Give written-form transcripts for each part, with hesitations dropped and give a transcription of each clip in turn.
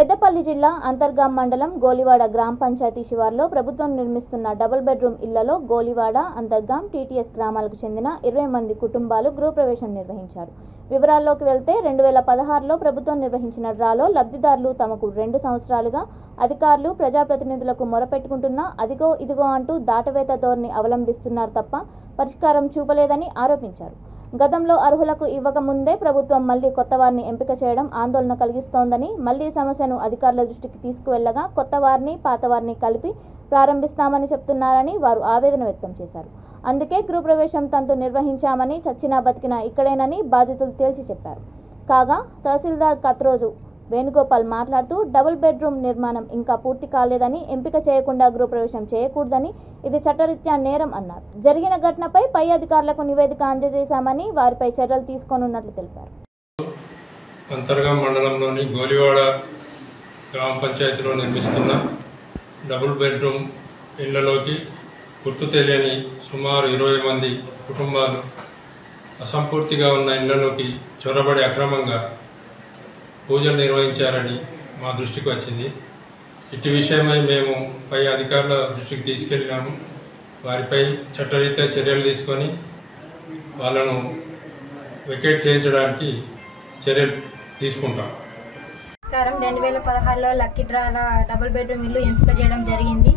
పెద్దపల్లి జిల్లా అంతర్గాం మండలం గోలివాడ గ్రామ పంచాయతీ శివార్లో ప్రభుత్వం నిర్మిస్తున్న డబుల్ బెడ్రూమ్ ఇళ్లలో గోలివాడ, అంతర్గాం, టీటీఎస్ గ్రామాలకు చెందిన 20 మంది కుటుంబాలు గృహప్రవేశం నిర్వహించారు. వివరాల్లోకి వెళ్తే 2016లో ప్రభుత్వం నిర్వహించిన డ్రాలో లబ్ధిదారులు తమకు 2 సంవత్సరాలుగా అధికారులు ప్రజాప్రతినిధులకు మొరపెట్టుకుంటున్నా అదిగో ఇదిగో అంటూ దాటవేత ధోరణి అవలంబిస్తున్నారు తప్ప పరిష్కారం చూపలేదని ఆరోపించారు. గతంలో అర్హులకు ఇవ్వకముందే ప్రభుత్వం మళ్లీ కొత్త వారిని ఎంపిక చేయడం ఆందోళన కలిగిస్తోందని, మళ్లీ సమస్యను అధికారుల దృష్టికి తీసుకువెళ్లగా కొత్త వారిని పాత వారిని కలిపి ప్రారంభిస్తామని చెప్తున్నారని వారు ఆవేదన వ్యక్తం చేశారు. అందుకే గృహప్రవేశం తంతు నిర్వహించామని, చచ్చినా బతికినా ఇక్కడేనని బాధితులు తేల్చి చెప్పారు. కాగా తహసీల్దార్ కత్రోజు వేణుగోపాల్ మాట్లాడుతూ డబుల్ బెడ్రూమ్ నిర్మాణం ఇంకా పూర్తి కాలేదని, ఎంపిక చేయకుండా గృహప్రవేశం చేయకూడదని, ఇది చట్టరీత్యా నేరం అన్నారు. జరిగిన ఘటనపై పై అధికారులకు నివేదిక అందజేశామని, వారిపై చర్యలు తీసుకోనున్నట్లు తెలిపారు. అంతర్గాం మండలంలోని గోలివాడ గ్రామ పంచాయతీలో నిర్మిస్తున్న డబుల్ బెడ్రూమ్ ఇళ్లలోకి గుర్తు తెలియని సుమారు 20 మంది కుటుంబాలు అసంపూర్తిగా ఉన్న ఇళ్లలోకి చొరబడి అక్రమంగా పూజలు నిర్వహించారని మా దృష్టికి వచ్చింది. ఇటు విషయమై మేము పై అధికారుల దృష్టికి తీసుకెళ్ళినాము. వారిపై చట్టరీత్యా చర్యలు తీసుకొని వాళ్ళను వెకేట్ చేయించడానికి చర్యలు తీసుకుంటాం. నమస్కారం. 2016లో లక్కీ డ్రాల డబుల్ బెడ్రూమ్ ఇల్లు ఎంపిక చేయడం జరిగింది.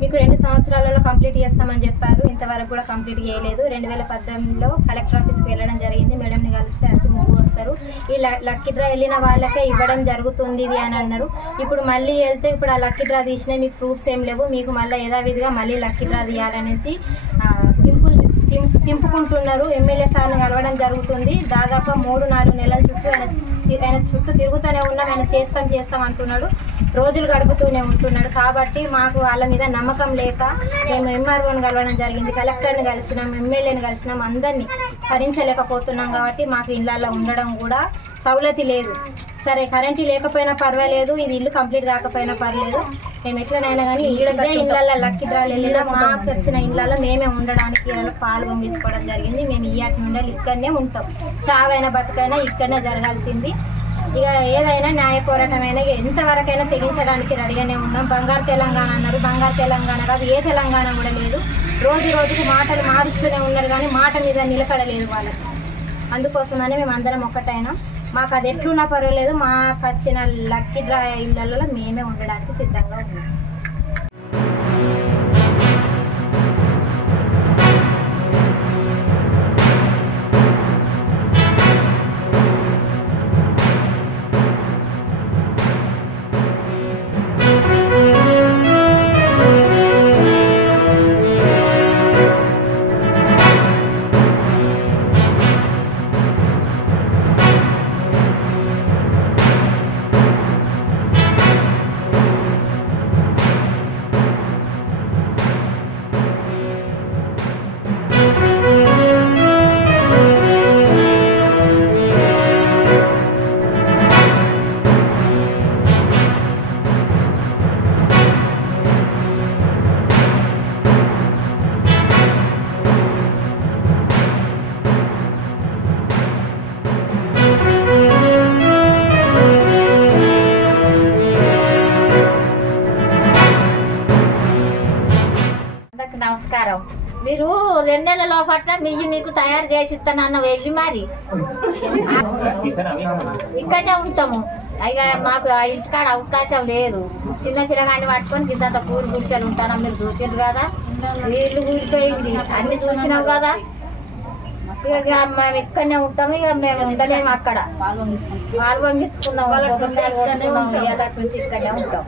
మీకు 2 సంవత్సరాలలో కంప్లీట్ చేస్తామని చెప్పారు. ఇంతవరకు కూడా కంప్లీట్ చేయలేదు. 2018లో కలెక్టర్ ఆఫీస్కి వెళ్ళడం జరిగింది. మేడంని కలిస్తే వచ్చి ముందు వస్తారు. ఈ లక్కీ డ్రా వెళ్ళిన వాళ్ళకే ఇవ్వడం జరుగుతుంది ఇది అని అన్నారు. ఇప్పుడు మళ్ళీ వెళ్తే ఇప్పుడు ఆ లక్కీ డ్రా తీసినా మీకు ప్రూఫ్స్ ఏం లేవు, మీకు మళ్ళీ యథావిధిగా మళ్ళీ లక్కీ డ్రా తీయాలనేసి తింపుకుంటున్నారు. ఎమ్మెల్యే సార్ని కలవడం జరుగుతుంది. దాదాపు 3-4 నెలల చుట్టూ ఆయన చుట్టూ తిరుగుతూనే ఉన్నాం. ఆయన చేస్తాం అంటున్నాడు. రోజులు గడుపుతూనే ఉంటున్నాడు. కాబట్టి మాకు వాళ్ళ మీద నమ్మకం లేక మేము ఎంఆర్ఓని కలవడం జరిగింది, కలెక్టర్ని కలిసినాం, ఎమ్మెల్యేని కలిసినాం. అందరినీ భరించలేకపోతున్నాం. కాబట్టి మాకు ఇళ్ళల్లో ఉండడం కూడా సౌలతి లేదు. సరే, కరెంటు లేకపోయినా పర్వాలేదు, ఇది ఇల్లు కంప్లీట్ కాకపోయినా పర్లేదు, మేము ఎట్లనైనా కానీ ఇదే ఇళ్ళల్లో లక్కీ డ్రాలు వెళ్ళినా మాకు వచ్చిన ఇళ్ళల్లో మేమే ఉండడానికి పాలు పొంగించుకోవడం జరిగింది. మేము ఇయ్యాటి నుండి ఇక్కడనే ఉంటాం. చావైనా బతుకైనా ఇక్కడనే జరగాల్సింది. ఇక ఏదైనా న్యాయ పోరాటమైనా ఎంతవరకైనా తెగించడానికి రెడీగానే ఉన్నాం. బంగారు తెలంగాణ అన్నారు. బంగారు తెలంగాణ కాదు, ఏ తెలంగాణ కూడా లేదు. రోజుకు మాటలు మారుస్తూనే ఉన్నారు కానీ మాట మీద నిలకడలేదు వాళ్ళకి. అందుకోసమని మేము అందరం ఒక్కటైనా మాకు అది ఎట్లున్నా పర్వాలేదు, మాకు వచ్చిన లక్కీ డ్రా ఇళ్ళల్లో మేమే ఉండడానికి సిద్ధంగా ఉన్నాం. నమస్కారం. మీరు 2 నెలల లోపల మీకు తయారు చేసి ఇస్తానన్న వెళ్ళి మరి ఇక్కడనే ఉంటాము. ఇక మాకు ఇంటికాడ అవకాశం లేదు. చిన్న పిల్లగాన్ని పట్టుకొని కింద పూరి గుడిసెలు ఉంటాను. మీరు చూసారు కదా, ఇల్లు కూలిపోయింది, అన్ని చూసినావు కదా. ఇక మేము ఇక్కడనే ఉంటాము. ఇక మేము ఉండలేము. అక్కడ పాలు పొంగించుకున్నాము, ఇక్కడనే ఉంటాం.